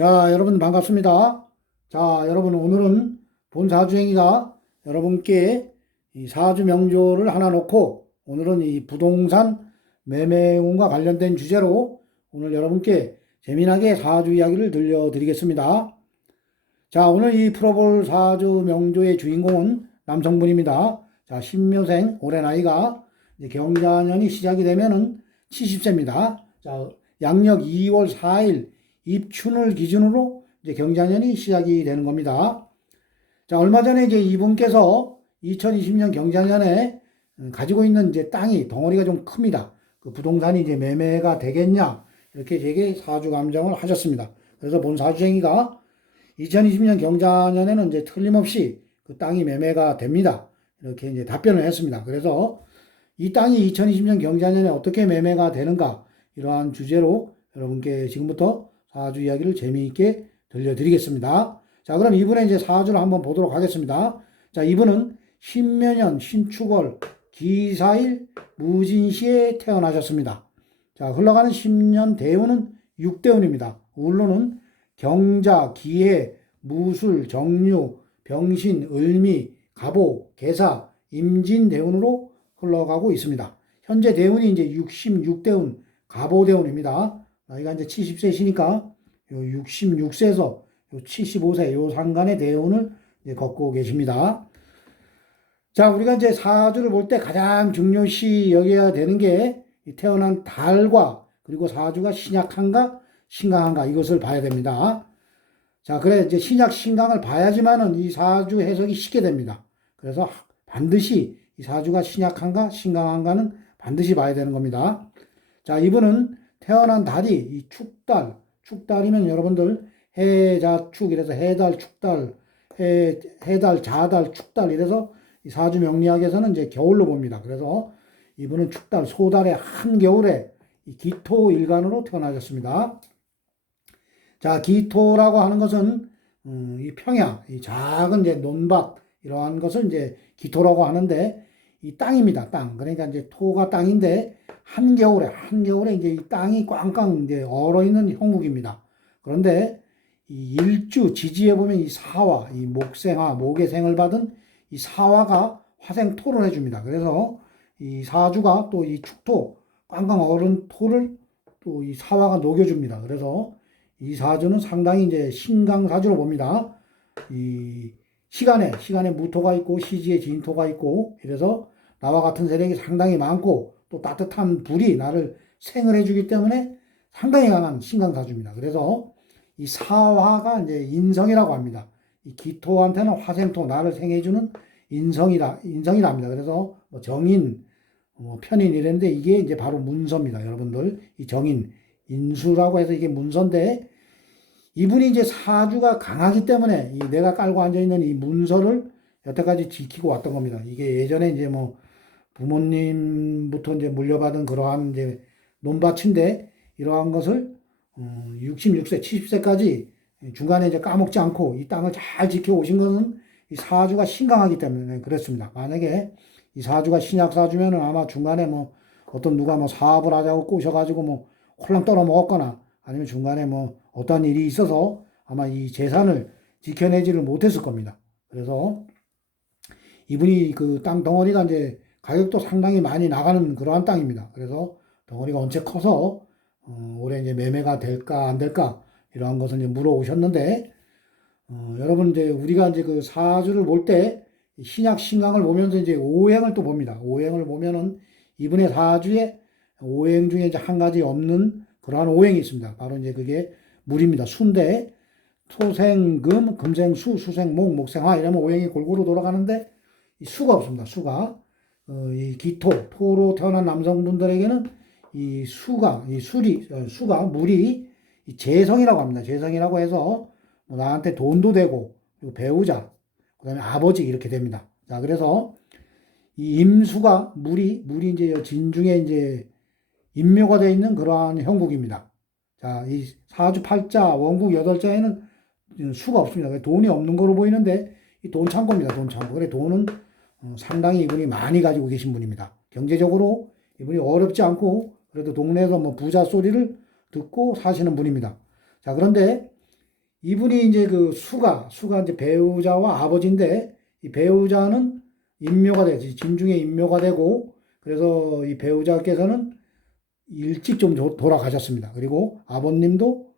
자, 여러분 반갑습니다. 자, 여러분 오늘은 본사주행위가 여러분께 이 사주 명조를 하나 놓고 오늘은 이 부동산 매매운과 관련된 주제로 오늘 여러분께 재미나게 사주 이야기를 들려드리겠습니다. 자, 오늘 이 풀어볼 사주 명조의 주인공은 남성분입니다. 자, 신묘생, 올해 나이가 이제 경자년이 시작이 되면은 70세입니다. 자, 양력 2월 4일 입춘을 기준으로 이제 경자년이 시작이 되는 겁니다. 자, 얼마 전에 이제 이분께서 2020년 경자년에 가지고 있는 이제 땅이 덩어리가 좀 큽니다. 그 부동산이 이제 매매가 되겠냐 이렇게 제게 사주 감정을 하셨습니다. 그래서 본 사주행위가 2020년 경자년에는 이제 틀림없이 그 땅이 매매가 됩니다. 이렇게 이제 답변을 했습니다. 그래서 이 땅이 2020년 경자년에 어떻게 매매가 되는가 이러한 주제로 여러분께 지금부터 사주 이야기를 재미있게 들려드리겠습니다. 자, 그럼 이분의 이제 사주를 한번 보도록 하겠습니다. 자, 이분은 신묘년 신축월 기사일 무진시에 태어나셨습니다. 자, 흘러가는 10년 대운은 6대운입니다. 울로는 경자, 기해, 무술, 정유, 병신, 을미, 갑오, 계사, 임진 대운으로 흘러가고 있습니다. 현재 대운이 이제 66대운, 갑오 대운입니다. 나이가 이제 70세시니까 66세에서 75세 요 상간의 대운을 걷고 계십니다. 자, 우리가 이제 사주를 볼 때 가장 중요시 여겨야 되는 게 태어난 달과 그리고 사주가 신약한가 신강한가 이것을 봐야 됩니다. 자, 그래 이제 신약 신강을 봐야지만은 이 사주 해석이 쉽게 됩니다. 그래서 반드시 이 사주가 신약한가 신강한가는 반드시 봐야 되는 겁니다. 자, 이분은 태어난 달이 이 축달, 축달이면 여러분들 해자축 이래서 해달, 축달, 해달, 자달, 축달 이래서 이 사주 명리학에서는 이제 겨울로 봅니다. 그래서 이분은 축달, 소달의 한겨울에 이 기토 일간으로 태어나셨습니다. 자, 기토라고 하는 것은 이 평야, 이 작은 이제 논밭 이러한 것을 이제 기토라고 하는데 이 땅입니다. 땅. 그러니까 이제 토가 땅인데 한겨울에 이제 이 땅이 꽝꽝 이제 얼어 있는 형국입니다. 그런데 이 일주 지지에 보면 이 사화, 이 목생화, 목의 생을 받은 이 사화가 화생토를 해줍니다. 그래서 이 사주가 또 이 축토, 꽝꽝 얼은 토를 또 이 사화가 녹여줍니다. 그래서 이 사주는 상당히 이제 신강사주로 봅니다. 이 시간에 무토가 있고 시지에 진토가 있고 이래서 나와 같은 세력이 상당히 많고 또 따뜻한 불이 나를 생을 해주기 때문에 상당히 강한 신강사주입니다. 그래서 이 사화가 이제 인성이라고 합니다. 이 기토한테는 화생토 나를 생해주는 인성이라 합니다. 그래서 뭐 정인, 편인 이랬는데 이게 이제 바로 문서입니다. 여러분들 이 정인, 인수라고 해서 이게 문서인데 이분이 이제 사주가 강하기 때문에 이 내가 깔고 앉아 있는 이 문서를 여태까지 지키고 왔던 겁니다. 이게 예전에 이제 뭐 부모님부터 이제 물려받은 그러한 이제 논밭인데 이러한 것을 66세, 70세까지 중간에 이제 까먹지 않고 이 땅을 잘 지켜 오신 것은 이 사주가 신강하기 때문에 그렇습니다. 만약에 이 사주가 신약 사주면은 아마 중간에 뭐 어떤 누가 뭐 사업을 하자고 꼬셔가지고 뭐 홀랑 떨어 먹었거나 아니면 중간에 뭐 어떤 일이 있어서 아마 이 재산을 지켜내지를 못했을 겁니다. 그래서 이분이 그 땅 덩어리가 이제 가격도 상당히 많이 나가는 그러한 땅입니다. 그래서 덩어리가 언제 커서 올해 이제 매매가 될까 안 될까 이러한 것을 이제 물어오셨는데 여러분 이제 우리가 이제 그 사주를 볼 때 신약 신강을 보면서 이제 오행을 또 봅니다. 오행을 보면은 이분의 사주에 오행 중에 이제 한 가지 없는 그러한 오행이 있습니다. 바로 이제 그게 물입니다. 수인데 토생금, 금생수, 수생목, 목생화 이러면 오행이 골고루 돌아가는데 이 수가 없습니다. 수가 이 기토, 토로 태어난 남성분들에게는 이 수가 물이 이 재성이라고 합니다. 재성이라고 해서 뭐 나한테 돈도 되고 그리고 배우자, 그다음에 아버지 이렇게 됩니다. 자, 그래서 이 임수가 물이 이제 진중에 이제 임묘가 되어 있는 그러한 형국입니다. 자, 이 사주 팔자, 원국 여덟자에는 수가 없습니다. 돈이 없는 거로 보이는데 이 돈 창고입니다. 돈 창고. 그래 돈은 상당히 이분이 많이 가지고 계신 분입니다. 경제적으로 이분이 어렵지 않고 그래도 동네에서 뭐 부자 소리를 듣고 사시는 분입니다. 자, 그런데 이분이 이제 그 수가 이제 배우자와 아버지인데, 이 배우자는 임묘가 되지, 진중에 임묘가 되고, 그래서 이 배우자께서는 일찍 좀 돌아가셨습니다. 그리고 아버님도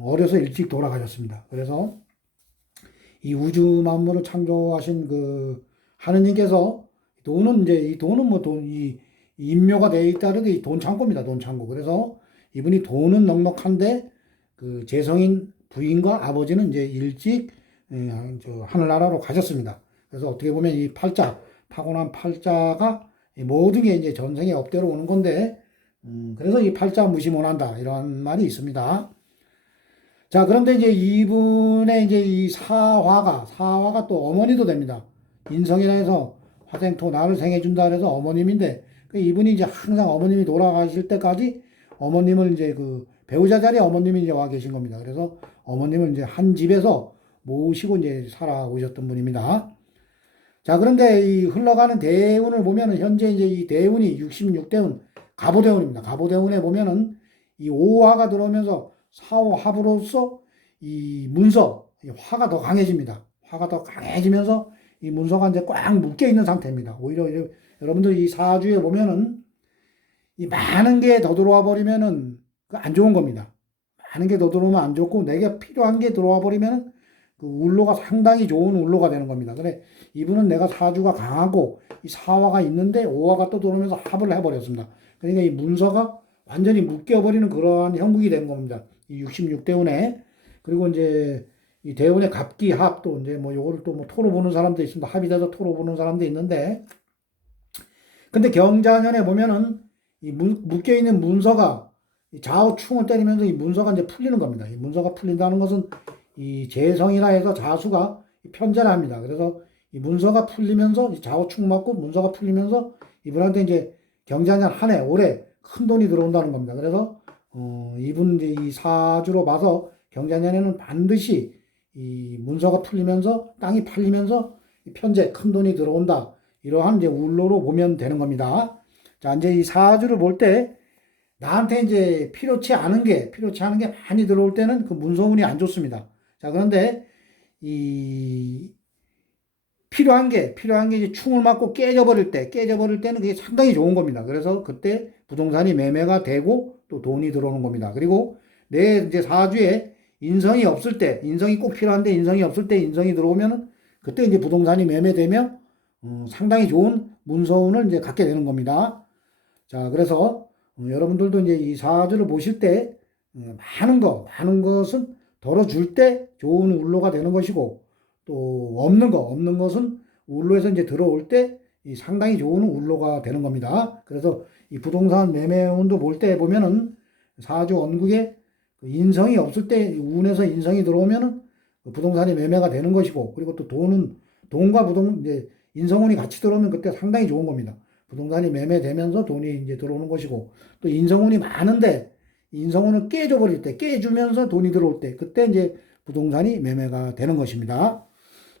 어려서 일찍 돌아가셨습니다. 그래서 이 우주 만물을 창조하신 그 하느님께서 돈은 이제 이 돈은 뭐 이 임묘가 되어 있다는 게 돈 창고입니다. 돈 창고. 그래서 이분이 돈은 넉넉한데 그 재성인 부인과 아버지는 이제 일찍 저 하늘나라로 가셨습니다. 그래서 어떻게 보면 이 팔자 타고난 팔자가 모든 게 이제 전생에 업대로 오는 건데 그래서 이 팔자 무시 못한다 이런 말이 있습니다. 자, 그런데 이제 이분의 이제 이 사화가 또 어머니도 됩니다. 인성이라 해서 화생토 나를 생해준다 그래서 어머님인데, 그 이분이 이제 항상 어머님이 돌아가실 때까지 어머님을 이제 그 배우자 자리에 어머님이 이제 와 계신 겁니다. 그래서 어머님을 이제 한 집에서 모시고 이제 살아오셨던 분입니다. 자, 그런데 이 흘러가는 대운을 보면은 현재 이제 이 대운이 66대운 갑오대운입니다. 갑오대운에 보면은 이 오화가 들어오면서 사오합으로써 이 문서, 이 화가 더 강해집니다. 화가 더 강해지면서 이 문서가 이제 꽉 묶여 있는 상태입니다. 오히려 여러분들 이 사주에 보면은 이 많은 게 더 들어와 버리면은 그 안 좋은 겁니다. 많은 게 더 들어오면 안 좋고 내가 필요한 게 들어와 버리면은 그 울로가 상당히 좋은 울로가 되는 겁니다. 그래 이분은 내가 사주가 강하고 이 사화가 있는데 오화가 또 들어오면서 합을 해버렸습니다. 그러니까 이 문서가 완전히 묶여버리는 그러한 형국이 된 겁니다. 이 66대운에. 그리고 이제 이 대운의 갑기합도 이제 뭐 요거를 또 뭐 토로 보는 사람도 있습니다. 합이 돼서 토로 보는 사람도 있는데, 근데 경자년에 보면은 이 묶여 있는 문서가 좌우충을 때리면서 이 문서가 이제 풀리는 겁니다. 이 문서가 풀린다는 것은 이 재성이라 해서 자수가 편재를 합니다. 그래서 이 문서가 풀리면서 좌우충 맞고 문서가 풀리면서 이분한테 이제 경자년 한 해 올해 큰 돈이 들어온다는 겁니다. 그래서 이분 이제 이 사주로 봐서 경자년에는 반드시 이 문서가 풀리면서 땅이 팔리면서 편재 큰 돈이 들어온다. 이러한 이제 울로로 보면 되는 겁니다. 자, 이제 이 사주를 볼 때 나한테 이제 필요치 않은 게 많이 들어올 때는 그 문서운이 안 좋습니다. 자, 그런데 이 필요한 게 이제 충을 맞고 깨져버릴 때는 그게 상당히 좋은 겁니다. 그래서 그때 부동산이 매매가 되고 또 돈이 들어오는 겁니다. 그리고 내 이제 사주에 인성이 없을 때, 인성이 꼭 필요한데 인성이 없을 때 인성이 들어오면은 그때 이제 부동산이 매매되며 상당히 좋은 문서운을 이제 갖게 되는 겁니다. 자, 그래서 여러분들도 이제 이 사주를 보실 때 많은 것은 덜어줄 때 좋은 울로가 되는 것이고 또 없는 것은 울로에서 이제 들어올 때 상당히 좋은 울로가 되는 겁니다. 그래서 이 부동산 매매운도 볼 때 보면은 사주 원국에 인성이 없을 때 운에서 인성이 들어오면은 부동산이 매매가 되는 것이고 그리고 또 돈과 이제 인성운이 같이 들어오면 그때 상당히 좋은 겁니다. 부동산이 매매되면서 돈이 이제 들어오는 것이고 또 인성운이 많은데 인성운을 깨줘버릴 때 깨주면서 돈이 들어올 때 그때 이제 부동산이 매매가 되는 것입니다.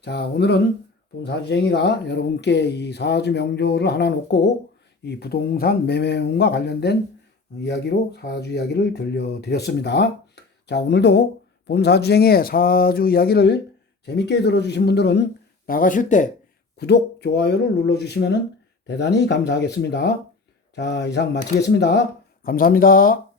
자, 오늘은 본사주쟁이가 여러분께 이 사주 명조를 하나 놓고 이 부동산 매매운과 관련된 이야기로 사주 이야기를 들려드렸습니다. 자, 오늘도 본사주쟁이의 사주 이야기를 재밌게 들어주신 분들은 나가실 때 구독, 좋아요를 눌러주시면 대단히 감사하겠습니다. 자, 이상 마치겠습니다. 감사합니다.